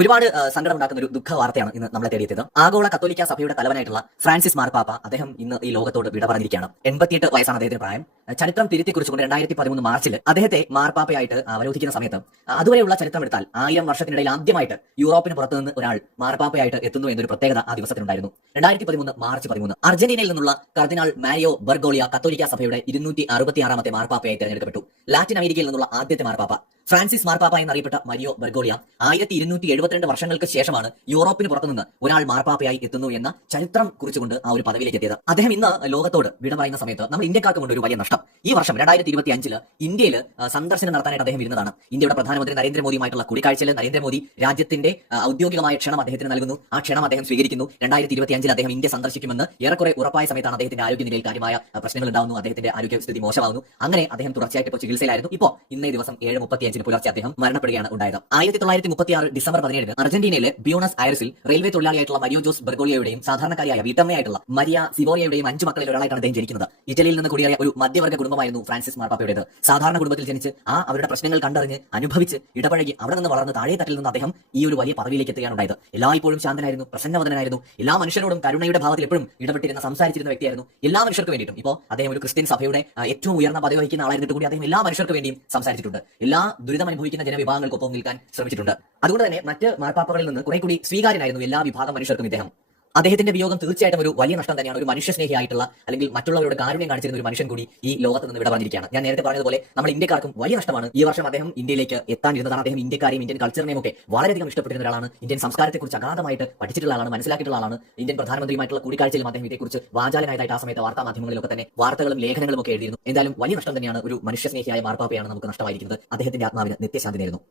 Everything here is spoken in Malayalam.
ഒരുപാട് സങ്കടമുണ്ടാക്കുന്ന ഒരു ദുഃഖ വാർത്തയാണ് ഇന്ന് നമ്മളെ തേടിയെത്തിയത്. ആഗോള കത്തോലിക്ക സഭയുടെ തലവനായിട്ടുള്ള ഫ്രാൻസിസ് മാർപ്പാപ്പ അദ്ദേഹം ഇന്ന് ഈ ലോകത്തോട് വിട പറഞ്ഞിരിക്കുകയാണ്. 88 വയസ്സാണ് അദ്ദേഹത്തിന്റെ പ്രായം. ചരിത്രം തിരുത്തി കുറിച്ചുകൊണ്ട് 2013 മാർച്ചിൽ അദ്ദേഹത്തെ മാർപ്പാപ്പയായിട്ട് അവരോധിക്കുന്ന സമയത്ത് അതുവരെയുള്ള ചരിത്രം എടുത്താൽ 1000 വർഷത്തിനിടയിൽ ആദ്യമായിട്ട് യൂറോപ്പിന് പുറത്തുനിന്ന് ഒരാൾ മാർപ്പാപ്പയായിട്ട് എത്തുന്നു എന്നൊരു പ്രത്യേകത ആ ദിവസത്തിനുണ്ടായിരുന്നു. 2013 മാർച്ച് 13 അർജന്റീനയിൽ നിന്നുള്ള കർദിനാൾ മാരിയോ ബർഗോളിയ കത്തോലിക്ക സഭയുടെ 266ാമത്തെ മാർപ്പാപ്പയായി തെരഞ്ഞെടുക്കപ്പെട്ടു. ലാറ്റിൻ അമേരിക്കയിൽ നിന്നുള്ള ആദ്യത്തെ മാർപ്പാപ്പ ഫ്രാൻസിസ് മാർപ്പാപ്പ എന്നറിയപ്പെട്ട മരിയോ ബർഗോളിയ 1272 വർഷങ്ങൾക്ക് ശേഷമാണ് യൂറോപ്പിന് പുറത്തുനിന്ന് ഒരാൾ മാർപ്പാപ്പയായി എത്തുന്നു എന്ന ചരിത്രം കുറിച്ചുകൊണ്ട് ആ ഒരു പദവിയിലേക്ക് എത്തിയത്. അദ്ദേഹം ഇന്ന് ലോകത്തോട് വിട പറയുന്ന സമയത്ത് നമ്മൾ ഇന്ത്യക്കാർക്ക് കൊണ്ട് ഒരു വലിയ നഷ്ടം. ഈ വർഷം 2025 ഇന്ത്യയിൽ സന്ദർശനം നടത്താനായിട്ട് അദ്ദേഹം ഇരുന്നതാണ്. ഇന്ത്യയുടെ പ്രധാനമന്ത്രി നരേന്ദ്രമോദിയുമായിട്ടുള്ള കൂടിക്കാഴ്ചയിൽ നരേന്ദ്രമോദി രാജ്യത്തിന്റെ ഔദ്യോഗികമായ ക്ഷണം അദ്ദേഹത്തിന് നൽകുന്നു. ആ ക്ഷണം അദ്ദേഹം സ്വീകരിക്കുന്നു. 2025 അദ്ദേഹം ഇന്ത്യ സന്ദർശിക്കുമെന്ന് ഏറെക്കുറെ ഉറപ്പായ സമയത്താണ് അദ്ദേഹത്തിന്റെ ആരോഗ്യനിലയിൽ കാര്യമായ പ്രശ്നങ്ങൾ ഉണ്ടാവുന്നു. അദ്ദേഹത്തിന്റെ ആരോഗ്യസ്ഥിതി മോശമാകുന്നു. അങ്ങനെ അദ്ദേഹം തുടർച്ചയായിട്ട് ഇപ്പോൾ ചികിത്സയിലായിരുന്നു. ഇപ്പോൾ ഇന്നേ ദിവസം 7:35 പുലർച്ചെ അദ്ദേഹം മരണപ്പെടുകയാണ് ഉണ്ടായത്. 1936 ഡിസംബർ 17 അർജന്റീനയിലെ ബ്യൂണസ് ഐറസിൽ റെയിൽവേ തൊഴിലാളിയായിട്ടുള്ള മരിയോ ജോസ് ബർഗോളിയയുടെയും സാധാരണക്കാരിയായ വീട്ടമ്മയായിട്ടുള്ള മരിയ സിവോറിയയുടെയും 5 മക്കളിൽ ഒരാളായിട്ടാണ് അദ്ദേഹം ജനിക്കുന്നത്. ഇറ്റലിയിൽ നിന്ന് കുടിയേറിയ ഒരു മധ്യവർഗ്ഗ കുടുംബമായിരുന്നു ഫ്രാൻസിസ് മാർപ്പാപ്പയുടേത്. സാധാരണ കുടുംബത്തിൽ ജനിച്ച് അവരുടെ പ്രശ്നങ്ങൾ കണ്ടറിഞ്ഞ് അനുഭവിച്ച് ഇടപഴകി അവിടെ നിന്ന് വളർന്ന് താഴെ തട്ടിൽ നിന്ന് അദ്ദേഹം ഈ ഒരു വലിയ പദവിയിലേക്ക് എത്തുകയാണ് ഉണ്ടായത്. എല്ലായ്പ്പോഴും ശാന്തനായിരുന്നു, പ്രസന്നവദനായിരുന്നു, എല്ലാ മനുഷ്യരോടും കരുണയുടെ ഭാവത്തിൽ എപ്പോഴും ഇടപെട്ടിരുന്ന സംസാരിച്ചിരുന്ന വ്യക്തിയായിരുന്നു. എല്ലാ മനുഷ്യർക്ക് വേണ്ടിയിട്ടും ഇപ്പോൾ അദ്ദേഹം ഒരു ക്രിസ്ത്യൻ സഭയുടെ ഏറ്റവും ഉയർന്ന പദവി വഹിക്കുന്ന ആളായിരുന്നിട്ട് കൂടി അദ്ദേഹം എല്ലാ മനുഷ്യർക്ക് വേണ്ടിയും സംസാരിച്ചിട്ടുണ്ട്. എല്ലാ ദുരിതം അനുഭവിക്കുന്ന ജനവിഭാഗങ്ങൾക്കൊപ്പം നിൽക്കാൻ ശ്രമിച്ചിട്ടുണ്ട്. അതുകൊണ്ട് തന്നെ മറ്റ് മാർപ്പാപ്പകളിൽ നിന്ന് കുറെ കൂടി സ്വീകാര്യനായിരുന്നു എല്ലാ വിഭാഗം മനുഷ്യർക്കും ഇദ്ദേഹം. അദ്ദേഹത്തിന്റെ വിയോഗം തീർച്ചയായിട്ടും ഒരു വലിയ നഷ്ടം തന്നെയാണ്. ഒരു മനുഷ്യസ്നേഹിയായിട്ടുള്ള അല്ലെങ്കിൽ മറ്റുള്ളവരുടെ കാരുണ്യം കാണിച്ചിരുന്ന ഒരു മനുഷ്യൻ കൂടി ഈ ലോകത്ത് നിന്ന് വിട പറഞ്ഞിരിക്കുകയാണ്. ഞാൻ നേരത്തെ പറഞ്ഞതുപോലെ നമ്മൾ ഇന്ത്യക്കാർക്കും വലിയ നഷ്ടമാണ്. ഈ വർഷം അദ്ദേഹം ഇന്ത്യയിലേക്ക് എത്താനിരുന്നതാണ്. അദ്ദേഹം ഇന്ത്യക്കാരെയും ഇന്ത്യൻ കൾച്ചറിനെയും ഒക്കെ വളരെയധികം ഇഷ്ടപ്പെട്ടിരുന്ന ഒരാളാണ്. ഇന്ത്യൻ സംസ്കാരത്തെക്കുറിച്ച് അഗാധമായിട്ട് പഠിച്ചിട്ടുള്ള ആളാണ്, മനസ്സിലാക്കിയിട്ടുള്ള ആളാണ്. ഇന്ത്യൻ പ്രധാനമന്ത്രിയുമായിട്ടുള്ള കൂടിക്കാഴ്ചയിലും അദ്ദേഹം ഇതേക്കുറിച്ച് വാചാലനായതായിട്ട് ആ സമയത്ത് വാർത്താ മാധ്യമങ്ങളിലൊക്കെ തന്നെ വാർത്തകളും ലേഖനങ്ങളും ഒക്കെ എഴുതിയിരുന്നു. എന്തായാലും വലിയ നഷ്ടം തന്നെയാണ്. ഒരു മനുഷ്യസ്നേഹിയായ മാർപ്പാപ്പയാണ് നമുക്ക് നഷ്ടമായിരിക്കുന്നത്. അദ്ദേഹത്തിന്റെ ആത്മാവിന് നിത്യശാന്തി നേരുന്നു.